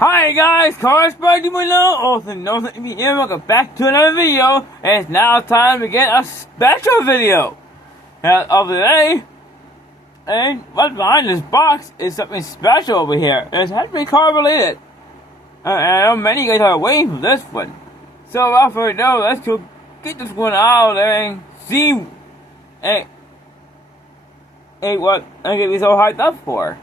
Hi guys, corresponding below, also known as here. Welcome back to another video, and it's now time to get a special video of the day. And what's behind this box is something special over here. It has to be car related. And I know many of you guys are waiting for this one. So without further ado, let's go get this one out and see what I get me so hyped up for.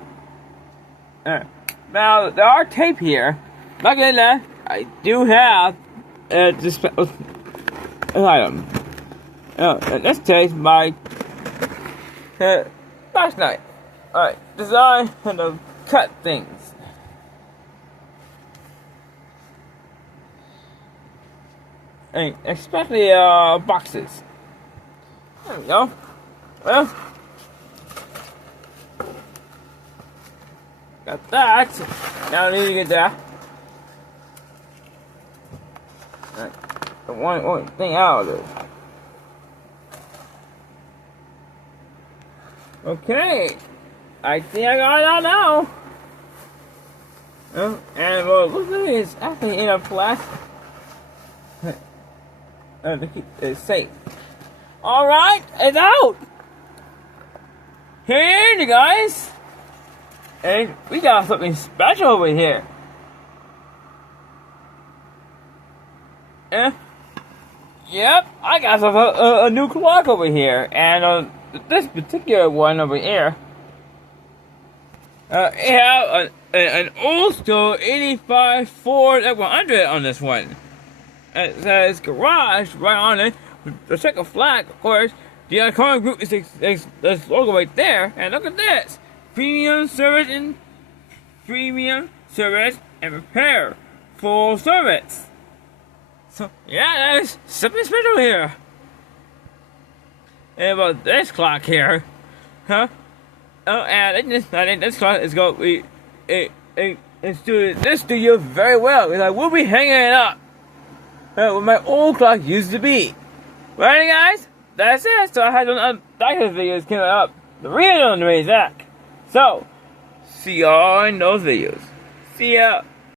Now, there are tape here. Not gonna lie, I do have this item. In this case, my flash knife. Alright, design and to cut things. And especially boxes. There we go. Well, got that. Now I need to get that. Right. The one thing out of it. Okay. I think I got it out now. And well, look at this. Actually in a plastic. To keep it safe. Alright, it's out. Here you guys. And we got something special over here. Yep, I got a new clock over here. And this particular one over here, it have an old school 85 Ford F100 on this one. It says garage right on it. The second flag, of course. The iconic group is this logo right there. And look at this. Premium service and repair. Full service. So yeah, there's something special here. And about this clock here, huh? Oh, and I think this clock is going to this studio very well because I will be hanging it up where my old clock used to be. Right, guys? That's it. So I had some other videos coming up. The real on the way back. So, see y'all in those videos. See ya.